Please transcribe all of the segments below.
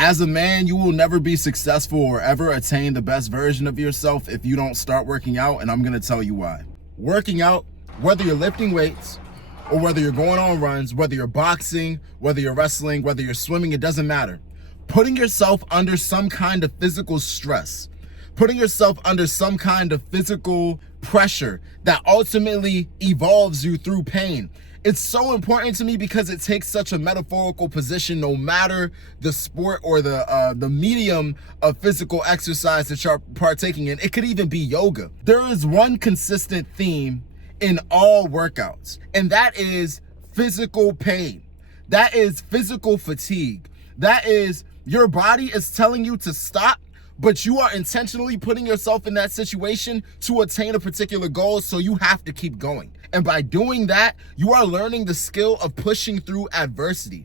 As a man, you will never be successful or ever attain the best version of yourself if you don't start working out, and I'm gonna tell you why. Working out, whether you're lifting weights, or whether you're going on runs, whether you're boxing, whether you're wrestling, whether you're swimming, it doesn't matter. Putting yourself under some kind of physical stress, putting yourself under some kind of physical pressure that ultimately evolves you through pain. It's so important to me because it takes such a metaphorical position no matter the sport or the medium of physical exercise that you're partaking in. It could even be yoga. There is one consistent theme in all workouts, and that is physical pain. That is physical fatigue. That is your body is telling you to stop, but you are intentionally putting yourself in that situation to attain a particular goal, so you have to keep going. And by doing that, you are learning the skill of pushing through adversity.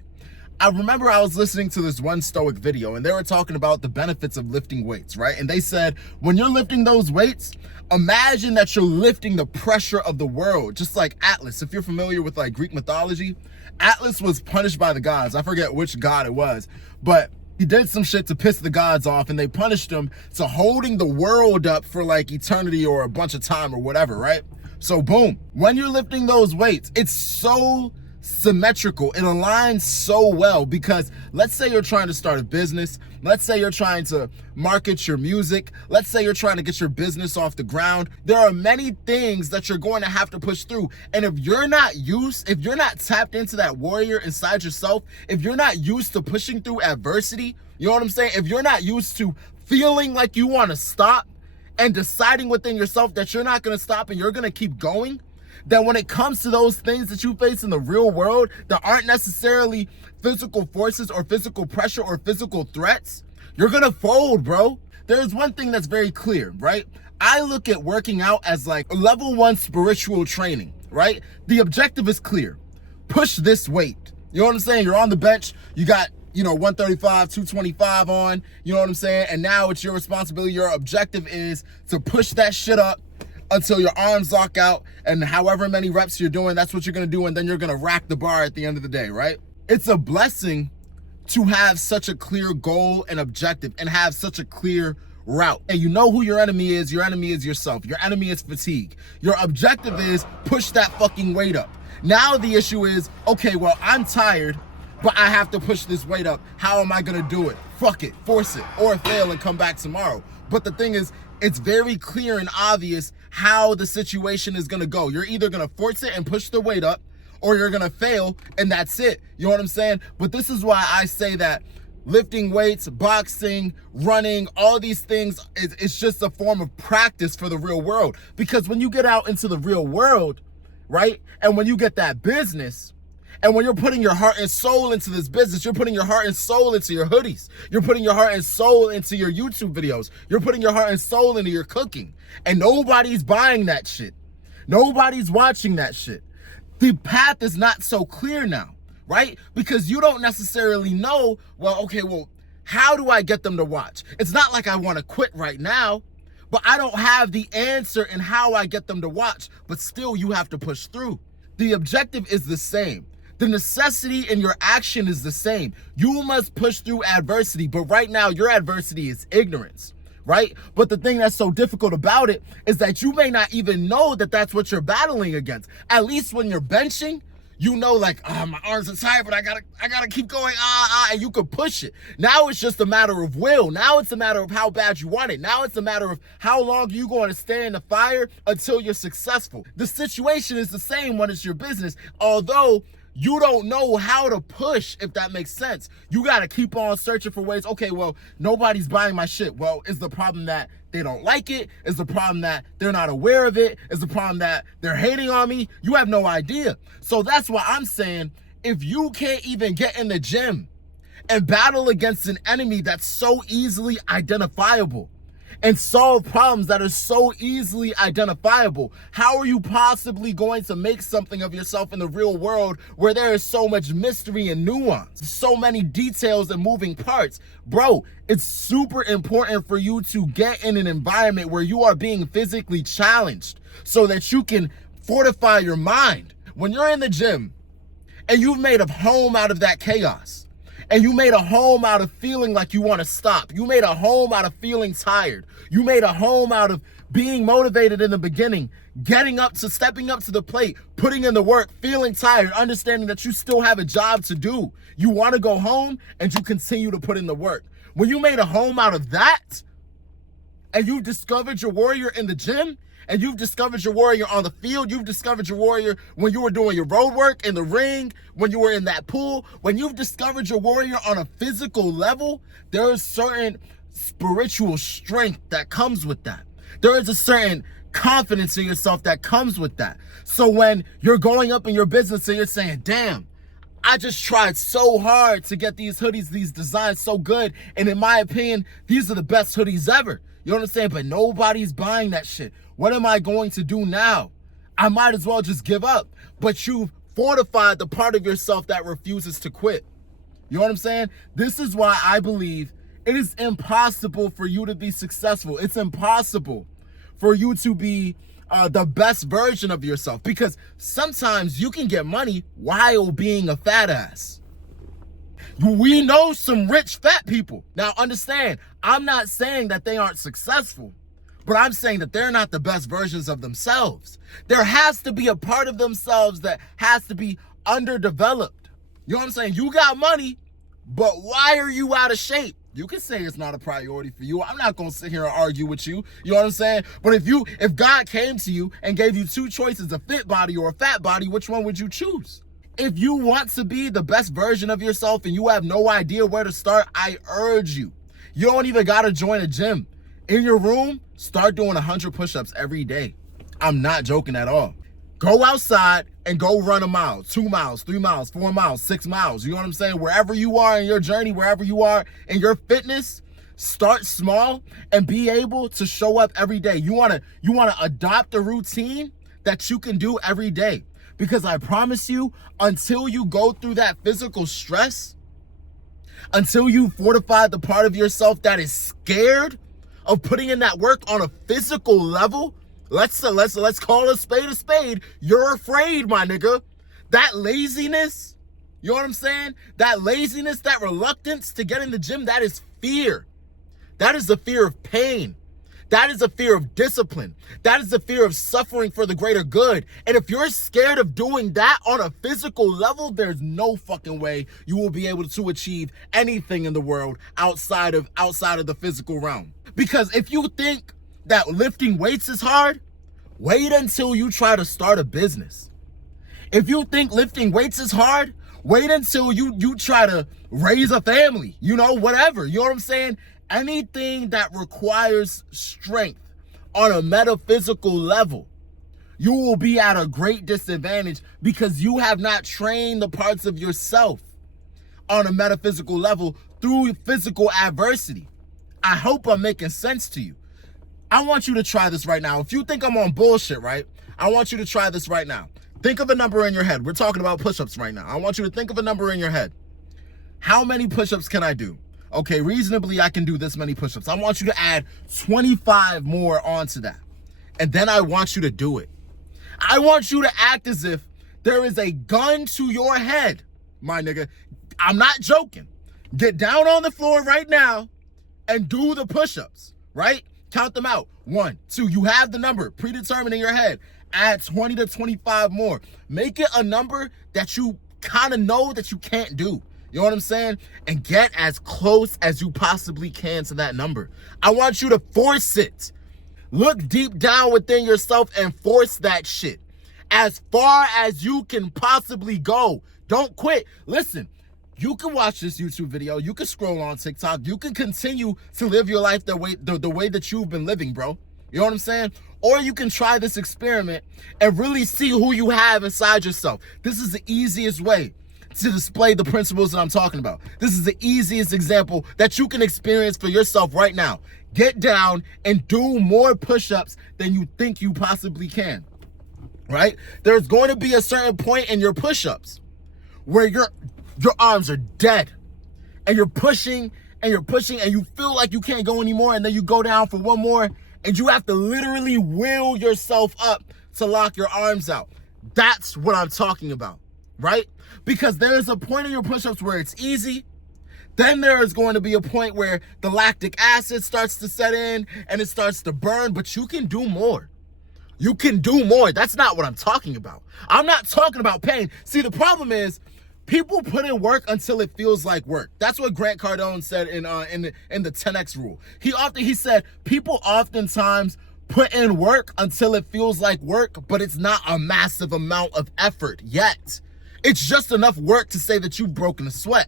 I remember I was listening to this one Stoic video, and they were talking about the benefits of lifting weights, right? And they said, when you're lifting those weights, imagine that you're lifting the pressure of the world, just like Atlas. If you're familiar with like Greek mythology, Atlas was punished by the gods. I forget which god it was, but he did some shit to piss the gods off, and they punished him to holding the world up for like eternity or a bunch of time or whatever, right? So boom, when you're lifting those weights, it's so symmetrical. It aligns so well because let's say you're trying to start a business. Let's say you're trying to market your music. Let's say you're trying to get your business off the ground. There are many things that you're going to have to push through. And if you're not tapped into that warrior inside yourself, if you're not used to pushing through adversity, you know what I'm saying? If you're not used to feeling like you want to stop and deciding within yourself that you're not going to stop and you're going to keep going, that when it comes to those things that you face in the real world that aren't necessarily physical forces or physical pressure or physical threats, you're gonna fold, bro. There's one thing that's very clear, right? I look at working out as like level 1 spiritual training, right? The objective is clear. Push this weight. You know what I'm saying? You're on the bench, you got 135, 225 on, you know what I'm saying? And now it's your responsibility. Your objective is to push that shit up until your arms lock out, and however many reps you're doing, that's what you're gonna do, and then you're gonna rack the bar at the end of the day, right? It's a blessing to have such a clear goal and objective and have such a clear route. And you know who your enemy is. Your enemy is yourself. Your enemy is fatigue. Your objective is push that fucking weight up. Now the issue is, okay, well, I'm tired, but I have to push this weight up. How am I gonna do it? Fuck it, force it, or fail and come back tomorrow. But the thing is, it's very clear and obvious how the situation is gonna go. You're either gonna force it and push the weight up, or you're gonna fail and that's it. You know what I'm saying? But this is why I say that lifting weights, boxing, running, all these things, it's just a form of practice for the real world. Because when you get out into the real world, right? And when you get that business, and when you're putting your heart and soul into this business, you're putting your heart and soul into your hoodies. You're putting your heart and soul into your YouTube videos. You're putting your heart and soul into your cooking. And nobody's buying that shit. Nobody's watching that shit. The path is not so clear now, right? Because you don't necessarily know, well, how do I get them to watch? It's not like I want to quit right now, but I don't have the answer in how I get them to watch. But still, you have to push through. The objective is the same. The necessity in your action is the same. You must push through adversity, but right now your adversity is ignorance, right? But the thing that's so difficult about it is that you may not even know that that's what you're battling against. At least when you're benching, you know, like, my arms are tired, but I gotta keep going, and you could push it. Now it's just a matter of will. Now it's a matter of how bad you want it. Now it's a matter of how long you going to stay in the fire until you're successful. The situation is the same when it's your business, although you don't know how to push, if that makes sense. You got to keep on searching for ways. Okay, well, nobody's buying my shit. Well, is the problem that they don't like it? Is the problem that they're not aware of it? Is the problem that they're hating on me? You have no idea. So that's why I'm saying, if you can't even get in the gym and battle against an enemy that's so easily identifiable and solve problems that are so easily identifiable, how are you possibly going to make something of yourself in the real world where there is so much mystery and nuance, so many details and moving parts? Bro, it's super important for you to get in an environment where you are being physically challenged so that you can fortify your mind. When you're in the gym and you've made a home out of that chaos, And you made a home out of feeling like you want to stop. You made a home out of feeling tired. You made a home out of being motivated in the beginning, stepping up to the plate, putting in the work, feeling tired, understanding that you still have a job to do. You want to go home and you continue to put in the work. When you made a home out of that, and you've discovered your warrior in the gym, and you've discovered your warrior on the field, you've discovered your warrior when you were doing your road work in the ring, when you were in that pool, when you've discovered your warrior on a physical level, there is certain spiritual strength that comes with that. There is a certain confidence in yourself that comes with that. So when you're going up in your business and you're saying, damn, I just tried so hard to get these hoodies, these designs so good, and in my opinion, these are the best hoodies ever. You know what I'm saying? But nobody's buying that shit. What am I going to do now? I might as well just give up. But you've fortified the part of yourself that refuses to quit. You know what I'm saying? This is why I believe it is impossible for you to be successful. It's impossible for you to be the best version of yourself, because sometimes you can get money while being a fat ass. We know some rich fat people. Now understand, I'm not saying that they aren't successful, but I'm saying that they're not the best versions of themselves. There has to be a part of themselves that has to be underdeveloped. You know what I'm saying? You got money, but why are you out of shape? You can say it's not a priority for you. I'm not going to sit here and argue with you. You know what I'm saying? But if God came to you and gave you two choices, a fit body or a fat body, which one would you choose? If you want to be the best version of yourself and you have no idea where to start, I urge you. You don't even got to join a gym. In your room, start doing 100 push-ups every day. I'm not joking at all. Go outside and go run a mile, 2 miles, 3 miles, 4 miles, 6 miles. You know what I'm saying? Wherever you are in your journey, wherever you are in your fitness, start small and be able to show up every day. You want to adopt a routine that you can do every day. Because I promise you, until you go through that physical stress, until you fortify the part of yourself that is scared of putting in that work on a physical level, let's call a spade. You're afraid, my nigga. That laziness, you know what I'm saying? That laziness, that reluctance to get in the gym, that is fear. That is the fear of pain. That is a fear of discipline. That is the fear of suffering for the greater good. And if you're scared of doing that on a physical level, there's no fucking way you will be able to achieve anything in the world outside of the physical realm. Because if you think that lifting weights is hard, wait until you try to start a business. If you think lifting weights is hard, wait until you try to raise a family, whatever. You know what I'm saying? Anything that requires strength on a metaphysical level, you will be at a great disadvantage because you have not trained the parts of yourself on a metaphysical level through physical adversity. I hope I'm making sense to you. I want you to try this right now. If you think I'm on bullshit, right? I want you to try this right now. Think of a number in your head. We're talking about push-ups right now. I want you to think of a number in your head. How many push-ups can I do? Okay, reasonably, I can do this many push-ups. I want you to add 25 more onto that. And then I want you to do it. I want you to act as if there is a gun to your head, my nigga. I'm not joking. Get down on the floor right now and do the push-ups, right? Count them out. 1, 2, you have the number predetermined in your head. Add 20 to 25 more. Make it a number that you kind of know that you can't do. You know what I'm saying? And get as close as you possibly can to that number. I want you to force it. Look deep down within yourself and force that shit as far as you can possibly go. Don't quit. Listen, you can watch this YouTube video. You can scroll on TikTok. You can continue to live your life the way that you've been living, bro. You know what I'm saying? Or you can try this experiment and really see who you have inside yourself. This is the easiest way to display the principles that I'm talking about. This is the easiest example that you can experience for yourself right now. Get down and do more push-ups than you think you possibly can, right? There's going to be a certain point in your push-ups where your arms are dead and you're pushing and you feel like you can't go anymore, and then you go down for one more and you have to literally will yourself up to lock your arms out. That's what I'm talking about, right? Because there is a point in your push-ups where it's easy Then there is going to be a point where the lactic acid starts to set in and it starts to burn, but you can do more. You can do more. That's not what I'm talking about. I'm not talking about pain. See, the problem is people put in work until it feels like work. That's what Grant Cardone said in the 10X rule. He said people oftentimes put in work until it feels like work, but it's not a massive amount of effort yet. It's just enough work to say that you've broken a sweat,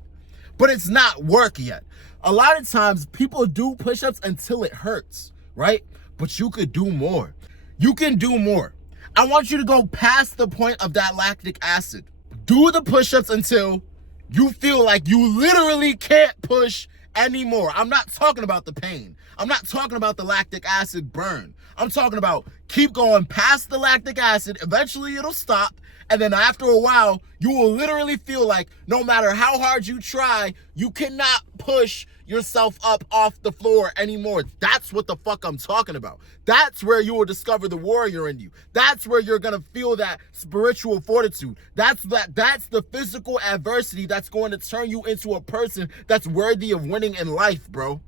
but it's not work yet. A lot of times people do push-ups until it hurts, right? But you could do more. You can do more. I want you to go past the point of that lactic acid. Do the push-ups until you feel like you literally can't push anymore. I'm not talking about the pain. I'm not talking about the lactic acid burn. I'm talking about keep going past the lactic acid. Eventually it'll stop. And then after a while, you will literally feel like no matter how hard you try, you cannot push yourself up off the floor anymore. That's what the fuck I'm talking about. That's where you will discover the warrior in you. That's where you're going to feel that spiritual fortitude. That's the physical adversity that's going to turn you into a person that's worthy of winning in life, bro.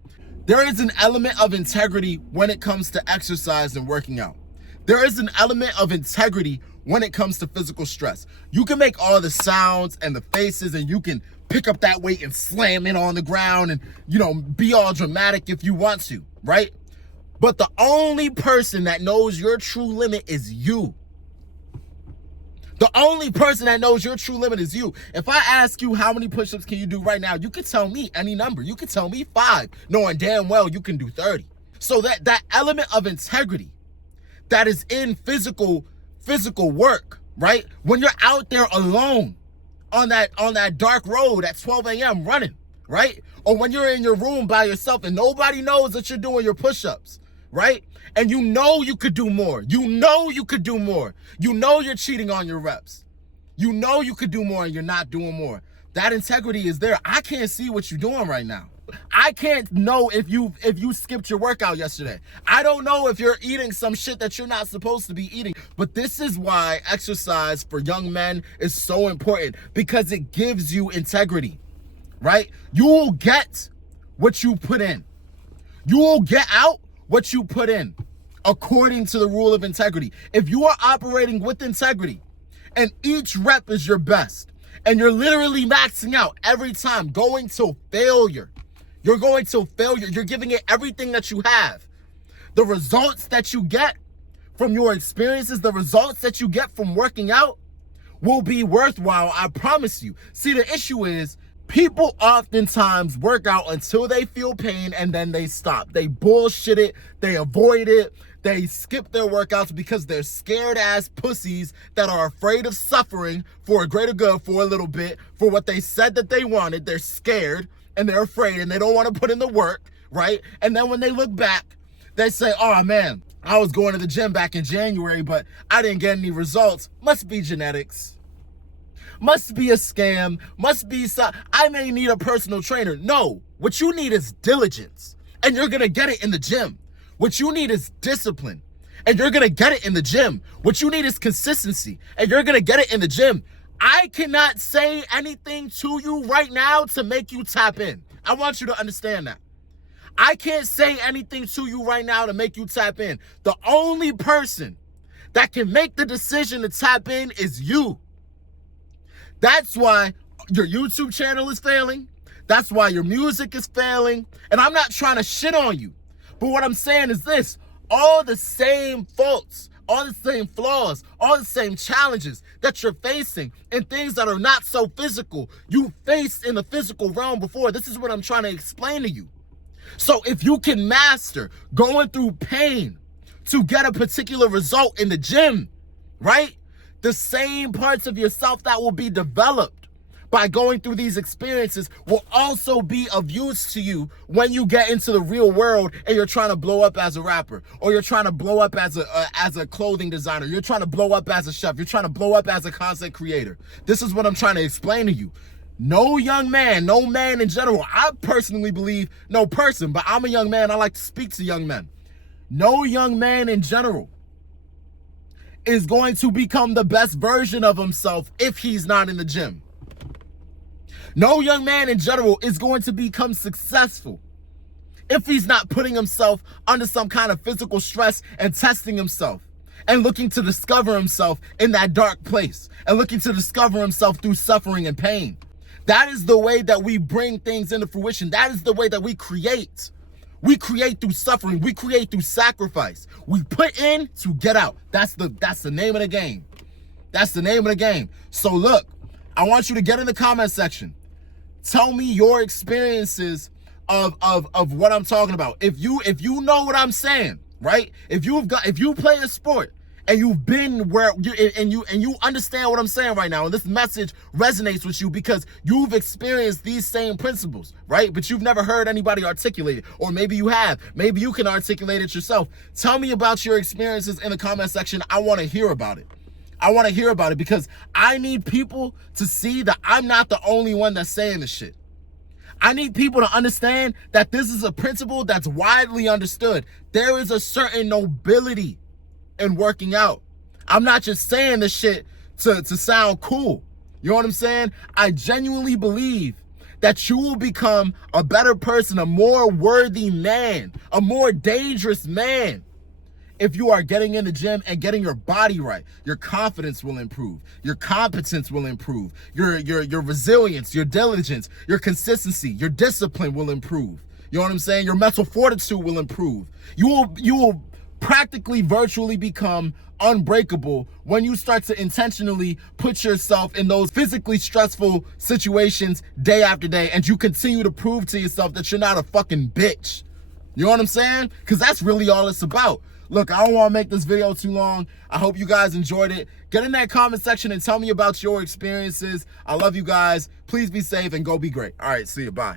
There is an element of integrity when it comes to exercise and working out. There is an element of integrity when it comes to physical stress. You can make all the sounds and the faces and you can pick up that weight and slam it on the ground and, be all dramatic if you want to, right? But the only person that knows your true limit is you. The only person that knows your true limit is you. If I ask you how many push-ups can you do right now, you can tell me any number. You can tell me 5, knowing damn well you can do 30. So that element of integrity that is in physical work, right? When you're out there alone on that dark road at 12 a.m. running, right? Or when you're in your room by yourself and nobody knows that you're doing your push-ups, right? And you know you could do more. You know you could do more. You know you're cheating on your reps. You know you could do more and you're not doing more. That integrity is there. I can't see what you're doing right now. I can't know if you skipped your workout yesterday. I don't know if you're eating some shit that you're not supposed to be eating. But this is why exercise for young men is so important, because it gives you integrity, right? You will get what you put in. You will get out what you put in according to the rule of integrity. If you are operating with integrity and each rep is your best and you're literally maxing out every time, going to failure, you're going to failure. You're giving it everything that you have. The results that you get from your experiences, the results that you get from working out will be worthwhile, I promise you. See, the issue is people oftentimes work out until they feel pain and then they stop. They bullshit it. They avoid it. They skip their workouts because they're scared ass pussies that are afraid of suffering for a greater good for a little bit, for what they said that they wanted. They're scared and they're afraid and they don't want to put in the work, right? And then when they look back, they say, oh man, I was going to the gym back in January, but I didn't get any results. Must be genetics. Must be a scam. Must be I may need a personal trainer. No, what you need is diligence, and you're going to get it in the gym. What you need is discipline, and you're going to get it in the gym. What you need is consistency, and you're going to get it in the gym. I cannot say anything to you right now to make you tap in. I want you to understand that. I can't say anything to you right now to make you tap in. The only person that can make the decision to tap in is you. That's why your YouTube channel is failing. That's why your music is failing. And I'm not trying to shit on you. But what I'm saying is this: all the same faults, all the same flaws, all the same challenges that you're facing and things that are not so physical, you faced in the physical realm before. This is what I'm trying to explain to you. So if you can master going through pain to get a particular result in the gym, right? The same parts of yourself that will be developed by going through these experiences will also be of use to you when you get into the real world and you're trying to blow up as a rapper, or you're trying to blow up as a clothing designer, you're trying to blow up as a chef, you're trying to blow up as a content creator. This is what I'm trying to explain to you. No young man, no man in general, I personally believe, no person, but I'm a young man, I like to speak to young men. No young man in general is going to become the best version of himself if he's not in the gym. No young man in general is going to become successful if he's not putting himself under some kind of physical stress and testing himself and looking to discover himself in that dark place and looking to discover himself through suffering and pain. That is the way that we bring things into fruition. That is the way that we create. We create through suffering. We create through sacrifice. We put in to get out. That's the name of the game. That's the name of the game. So look, I want you to get in the comment section. Tell me your experiences of what I'm talking about. If you know what I'm saying, right? If you play a sport and you've been where you understand what I'm saying right now, and this message resonates with you because you've experienced these same principles, right? But you've never heard anybody articulate it, or maybe you have. Maybe you can articulate it yourself. Tell me about your experiences in the comment section. I want to hear about it. I want to hear about it because I need people to see that I'm not the only one that's saying this shit. I need people to understand that this is a principle that's widely understood. There is a certain nobility in working out. I'm not just saying this shit to sound cool. You know what I'm saying? I genuinely believe that you will become a better person, a more worthy man, a more dangerous man if you are getting in the gym and getting your body right. Your confidence will improve. Your competence will improve. Your resilience, your diligence, your consistency, your discipline will improve. You know what I'm saying? Your mental fortitude will improve. You will practically virtually become unbreakable when you start to intentionally put yourself in those physically stressful situations day after day, and you continue to prove to yourself that you're not a fucking bitch. You know what I'm saying? Because that's really all it's about. Look, I don't want to make this video too long. I hope you guys enjoyed it. Get in that comment section and tell me about your experiences. I love you guys. Please be safe and go be great. All right, see you. Bye.